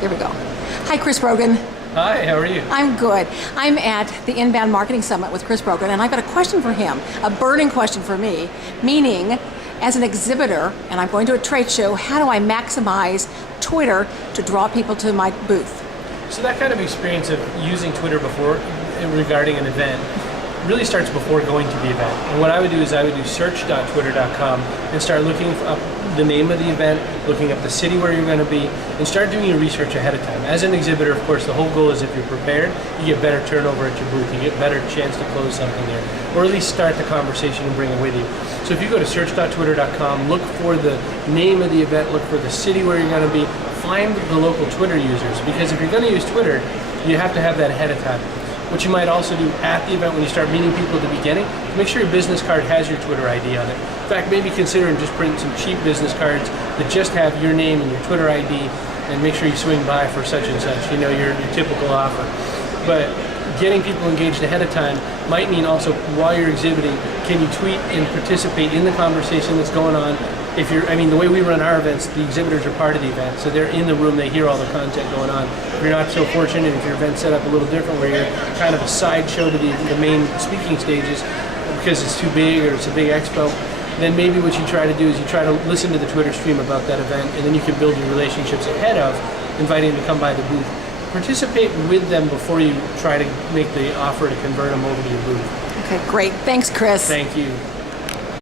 There we go. Hi, Chris Brogan. Hi, how are you? I'm good. I'm at the Inbound Marketing Summit with Chris Brogan, and I've got a question for him, a burning question for me, meaning, as an exhibitor, and I'm going to a trade show, how do I maximize Twitter to draw people to my booth? So that kind of experience of using Twitter before regarding an event really starts before going to the event. And what I would do is I would do search.twitter.com and start looking up the name of the event, looking up the city where you're going to be, and start doing your research ahead of time. As an exhibitor, of course, the whole goal is if you're prepared, you get better turnover at your booth, you get better chance to close something there, or at least start the conversation and bring it with you. So if you go to search.twitter.com, look for the name of the event, look for the city where you're going to be, find the local Twitter users, because if you're going to use Twitter, you have to have that ahead of time. What you might also do at the event when you start meeting people at the beginning, make sure your business card has your Twitter ID on it. In fact, maybe considering just printing some cheap business cards that just have your name and your Twitter ID, and make sure you swing by for such and such, you know, your typical offer. But getting people engaged ahead of time might mean also while you're exhibiting, can you tweet and participate in the conversation that's going on? If you're, I mean, the way we run our events, the exhibitors are part of the event, so they're in the room, they hear all the content going on. If you're not so fortunate, if your event's set up a little different, where you're kind of a sideshow to the main speaking stages because it's too big or it's a big expo, then maybe what you try to do is you try to listen to the Twitter stream about that event, and then you can build your relationships ahead of inviting them to come by the booth. Participate with them before you try to make the offer to convert them over to your booth. Okay, great. Thanks, Chris. Thank you.